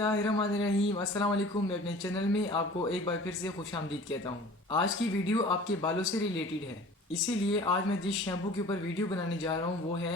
बिस्मिल्लाहिर्रहमानिर्रहीम। अस्सलाम वालेकुम। मैं अपने चैनल में आपको एक बार फिर से खुश आमदीद कहता हूँ। आज की वीडियो आपके बालों से रिलेटेड है, इसीलिए आज मैं जिस शैम्पू के ऊपर वीडियो बनाने जा रहा हूँ वो है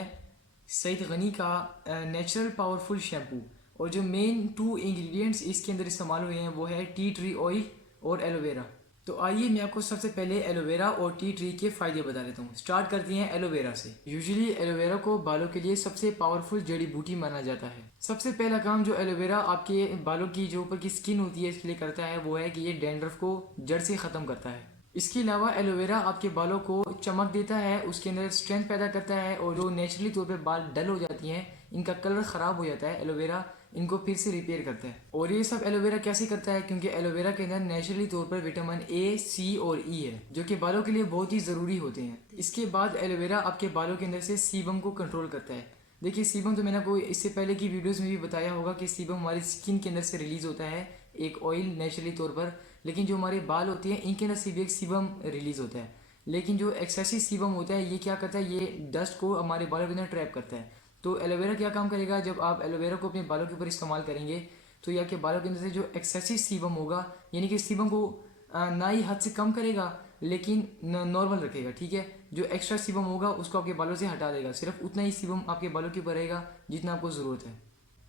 सईद गनी का नेचुरल पावरफुल शैम्पू। और जो मेन टू इंग्रेडिएंट्स इसके अंदर इस्तेमाल हुए हैं वो है टी ट्री ऑयल और एलोवेरा। तो आइए मैं आपको सबसे पहले एलोवेरा और टी ट्री के फ़ायदे बता देता हूँ। स्टार्ट करते हैं एलोवेरा से। यूजुअली एलोवेरा को बालों के लिए सबसे पावरफुल जड़ी बूटी माना जाता है। सबसे पहला काम जो एलोवेरा आपके बालों की जो ऊपर की स्किन होती है इसके लिए करता है वो है कि ये डैंड्रफ को जड़ से ख़त्म करता है। इसके अलावा एलोवेरा आपके बालों को चमक देता है, उसके अंदर स्ट्रेंथ पैदा करता है, और जो नेचुरली तौर पे बाल डल हो जाती हैं, इनका कलर ख़राब हो जाता है, एलोवेरा इनको फिर से रिपेयर करता है। और ये सब एलोवेरा कैसे करता है? क्योंकि एलोवेरा के अंदर नेचुरली तौर पर विटामिन ए, सी और ई है, जो कि बालों के लिए बहुत ही ज़रूरी होते हैं। इसके बाद एलोवेरा आपके बालों के अंदर से सीबम को कंट्रोल करता है। देखिए सीबम तो मैंने आपको इससे पहले की वीडियोस में भी बताया होगा कि सीबम हमारी स्किन के अंदर से रिलीज होता है, एक ऑयल नेचुरली तौर पर। लेकिन जो हमारे बाल होते हैं इनके अंदर से भी एक सीबम रिलीज होता है। लेकिन जो एक्सेसिव सीबम होता है ये क्या करता है, ये डस्ट को हमारे बालों के अंदर ट्रैप करता है। तो एलोवेरा क्या काम करेगा, जब आप एलोवेरा को अपने बालों के ऊपर इस्तेमाल करेंगे तो ये आपके बालों के अंदर से जो एक्सेसिव सीबम होगा, यानी कि सीबम को ना ही हद से कम करेगा लेकिन नॉर्मल रखेगा, ठीक है। जो एक्स्ट्रा सीबम होगा उसको आपके बालों से हटा देगा, सिर्फ उतना ही सीबम आपके बालों के ऊपर रहेगा जितना आपको ज़रूरत है।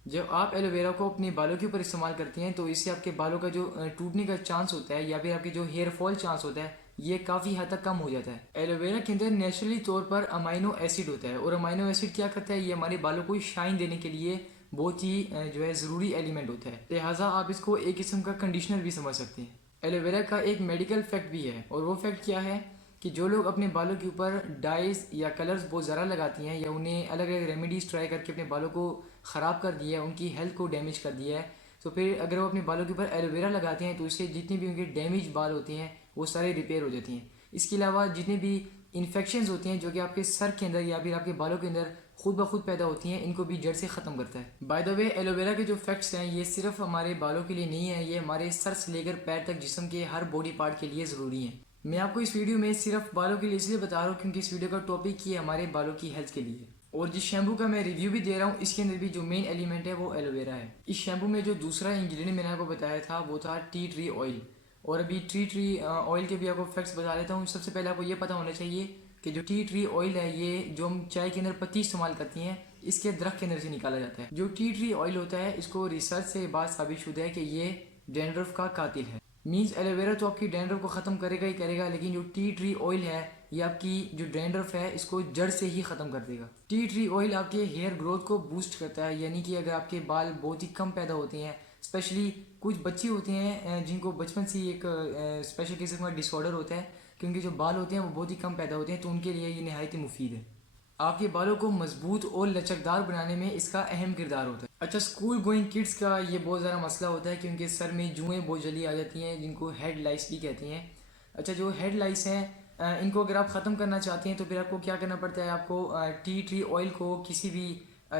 जब आप एलोवेरा को अपने बालों के ऊपर इस्तेमाल करते हैं तो इससे आपके बालों का जो टूटने का चांस होता है या फिर आपके जो हेयर फॉल चांस होता है ये काफ़ी हद तक कम हो जाता है। एलोवेरा के अंदर नेचुरली तौर पर अमाइनो एसिड होता है, और अमाइनो एसिड क्या करता है, ये हमारे बालों को शाइन देने के लिए बहुत ही जो है ज़रूरी एलिमेंट होता है। लिहाजा आप इसको एक किस्म का कंडीशनर भी समझ सकते हैं। एलोवेरा का एक मेडिकल फैक्ट भी है, और वो फैक्ट क्या है कि जो लोग अपने बालों के ऊपर डाइज या कलर्स बहुत ज़्यादा लगाती हैं या उन्हें अलग अलग रेमेडीज़ ट्राई करके अपने बालों को ख़राब कर दिया है, उनकी हेल्थ को डैमेज कर दिया है, तो फिर अगर वो अपने बालों के ऊपर एलोवेरा लगाते हैं तो इससे जितने भी उनके डैमेज बाल होते हैं वो सारे रिपेयर हो जाती हैं। इसके अलावा जितने भी इन्फेक्शंस होती हैं जो कि आपके सर के अंदर या फिर आपके बालों के अंदर खुद ब खुद पैदा होती हैं, इनको भी जड़ से ख़त्म करता है। बाय द वे एलोवेरा के जो फैक्ट्स हैं ये सिर्फ हमारे बालों के लिए नहीं है, ये हमारे सर से लेकर पैर तक जिस्म के हर बॉडी पार्ट के लिए ज़रूरी है। मैं आपको इस वीडियो में सिर्फ बालों के लिए इसलिए बता रहा हूँ क्योंकि इस वीडियो का टॉपिक ही हमारे बालों की हेल्थ के लिए। और जिस शैम्पू का मैं रिव्यू भी दे रहा हूँ इसके अंदर भी जो मेन एलिमेंट है वो एलोवेरा है। इस शैम्पू में जो दूसरा इंग्रेडिएंट मैंने आपको बताया था वो था टी ट्री ऑयल। और अभी टी ट्री ऑयल के भी आपको फैक्ट्स बता देता हूँ। सबसे पहले आपको ये पता होना चाहिए कि जो टी ट्री ऑयल है ये जो हम चाय के अंदर पत्ती इस्तेमाल करती हैं इसके दरख्त के अंदर से निकाला जाता है। जो टी ट्री ऑयल होता है इसको रिसर्च से बात साबित शुदा है कि ये डैंड्रफ का कातिल है। मीन्स एलोवेरा तो आपकी डैंड्रफ को ख़त्म करेगा ही करेगा, लेकिन जो टी ट्री ऑयल है ये आपकी जो डैंड्रफ है इसको जड़ से ही ख़त्म कर देगा। टी ट्री ऑयल आपके हेयर ग्रोथ को बूस्ट करता है, यानी कि अगर आपके बाल बहुत ही कम पैदा होते हैं, स्पेशली कुछ बच्चे होते हैं जिनको बचपन से एक स्पेशल किस्म का डिसऑर्डर होता है, क्योंकि जो बाल होते हैं वो बहुत ही कम पैदा होते हैं, तो उनके लिए ये नहायत ही मुफीद है। आपके बालों को मजबूत और लचकदार बनाने में इसका अहम किरदार होता है। अच्छा, स्कूल गोइंग किड्स का ये बहुत ज़्यादा मसला होता है क्योंकि सर में जुएँ बहुत जल्दी आ जाती हैं जिनको हेड लाइस भी कहते हैं। अच्छा, जो हेड लाइस हैं इनको अगर आप ख़त्म करना चाहते हैं तो फिर आपको क्या करना पड़ता है, आपको टी ट्री ऑयल को किसी भी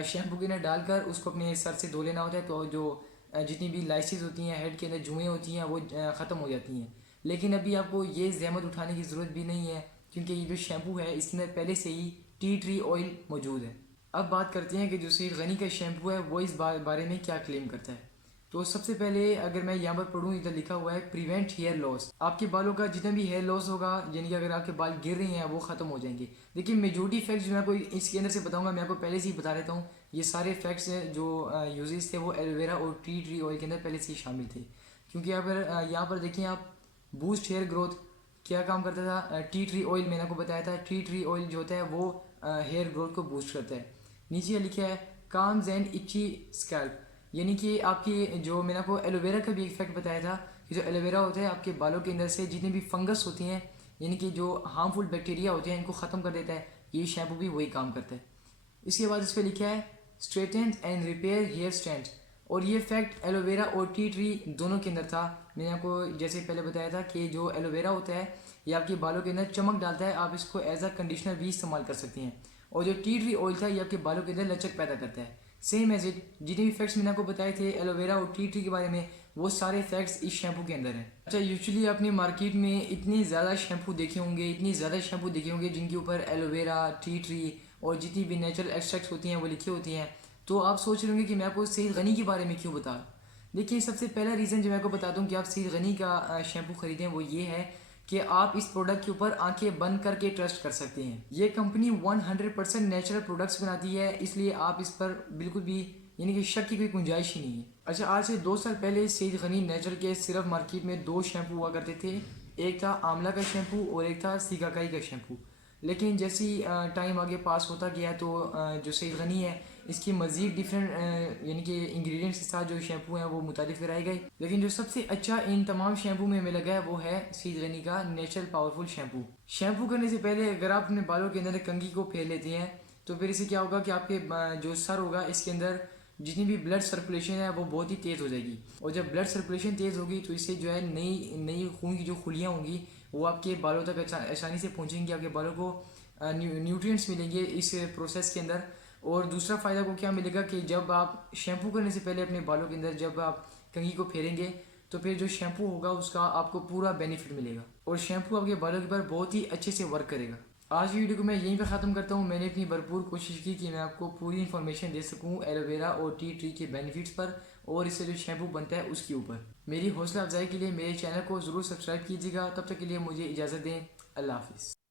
शैम्पू के अंदर डालकर उसको अपने सर से धो लेना होता है, तो जो जितनी भी लाइसेस होती हैं, हेड के अंदर जुएँ होती हैं, वो ख़त्म हो जाती हैं। लेकिन अभी आपको ये जहमत उठाने की ज़रूरत भी नहीं है क्योंकि ये जो शैम्पू है इसके अंदर पहले से ही टी ट्री ऑयल मौजूद है। अब बात करते हैं कि जो सईद गनी का शैम्पू है वो इस बारे में क्या क्लेम करता है। तो सबसे पहले अगर मैं यहाँ पर पढ़ूँ, इधर लिखा हुआ है प्रिवेंट हेयर लॉस। आपके बालों का जितना भी हेयर लॉस होगा, यानी कि अगर आपके बाल गिर रहे हैं वो ख़त्म हो जाएंगे। देखिए मेजॉरिटी फैक्ट्स जो मैं आपको इसके अंदर से बताऊंगा, मैं आपको पहले से ही बता देता हूँ, ये सारे फैक्ट्स जो यूजेस थे वो एलोवेरा और टी ट्री ऑयल के अंदर पहले से ही शामिल थे। क्योंकि अगर यहाँ पर देखिए आप, बूस्ट हेयर ग्रोथ क्या काम करता था, टी ट्री ऑयल मैंने आपको बताया था, टी ट्री ऑयल जो होता है वो हेयर ग्रोथ को बूस्ट करता है। नीचे लिखा है काम्स एंड इची स्कैल्प, यानी कि आपकी जो मैंने आपको एलोवेरा का भी एक फैक्ट बताया था कि जो एलोवेरा होता है आपके बालों के अंदर से जितनी भी फंगस होती हैं, यानी कि जो हार्मफुल बैक्टीरिया होते हैं, इनको ख़त्म कर देता है। ये शैम्पू भी वही काम करता है। इसके बाद इस पर लिखा है straighten and repair hair strand, और ये फैक्ट एलोवेरा और टी ट्री दोनों के अंदर था। मैंने आपको जैसे पहले बताया था कि जो एलोवेरा होता है ये आपके बालों के अंदर चमक डालता है, आप इसको एज अ कंडीशनर भी इस्तेमाल कर सकती हैं। और जो टी ट्री ऑयल था ये आपके बालों के अंदर लचक पैदा करता है। सेम एज इट जितने भी फैक्ट्स मैंने आपको बताए थे एलोवेरा और टी ट्री के बारे में, वो सारे फैक्ट्स इस शैम्पू के अंदर हैं। अच्छा, यूजुअली आपने मार्केट में इतनी ज़्यादा शैम्पू देखे होंगे, जिनके ऊपर एलोवेरा, टी ट्री और जितनी भी नेचुरल एक्सट्रैक्ट्स होती हैं वो लिखी होती हैं, तो आप सोच रहे होंगे कि मैं आपको सईद गनी के बारे में क्यों बता। देखिए, सबसे पहला रीज़न जो मैं आपको बताता हूँ कि आप सईद गनी का शैम्पू ख़रीदें, वो ये है कि आप इस प्रोडक्ट के ऊपर आंखें बंद करके ट्रस्ट कर सकते हैं। ये कंपनी 100% नेचुरल प्रोडक्ट्स बनाती है, इसलिए आप इस पर बिल्कुल भी यानी कि शक की कोई गुंजाइश ही नहीं है। अच्छा, आज से 2 साल पहले सईद गनी नेचुरल के सिर्फ मार्केट में 2 शैम्पू हुआ करते थे। एक था आंवला का शैम्पू और एक था सिकाकाई का शैम्पू। लेकिन जैसी टाइम आगे पास होता गया तो जो सईद गनी है इसकी मज़ीद डिफरेंट यानी कि इंग्रेडिएंट्स के साथ जो शैम्पू हैं वो मुतारिफ कराए गए। लेकिन जो सबसे अच्छा इन तमाम शैम्पू में हमें लगा है वो है सईद गनी का नेचुरल पावरफुल शैम्पू। शैम्पू करने से पहले अगर आप अपने बालों के अंदर कंघी को फेर लेते हैं तो फिर इससे क्या होगा कि आपके जो सर होगा इसके अंदर जितनी भी ब्लड सर्कुलेशन है वो बहुत ही तेज़ हो जाएगी। और जब ब्लड सर्कुलेशन तेज़ होगी तो इससे जो है नई नई खून की जो खुलियाँ होंगी वो आपके बालों तक आसानी से पहुँचेंगी, आपके बालों को न्यूट्रिएंट्स मिलेंगे इस प्रोसेस के अंदर। और दूसरा फ़ायदा को क्या मिलेगा कि जब आप शैम्पू करने से पहले अपने बालों के अंदर जब आप कंघी को फेरेंगे तो फिर जो शैम्पू होगा उसका आपको पूरा बेनिफिट मिलेगा और शैम्पू आपके बालों के ऊपर बहुत ही अच्छे से वर्क करेगा। आज की वीडियो को मैं यहीं पे ख़त्म करता हूँ। मैंने अपनी भरपूर कोशिश की कि मैं आपको पूरी इन्फॉर्मेशन दे सकूँ एलोवेरा और टी ट्री के बेनिफिट्स पर और इससे जो शैम्पू बनता है उसके ऊपर। मेरी हौसला अफजाई के लिए मेरे चैनल को ज़रूर सब्सक्राइब कीजिएगा। तब तक के लिए मुझे इजाज़त दें। अल्लाह हाफिज़।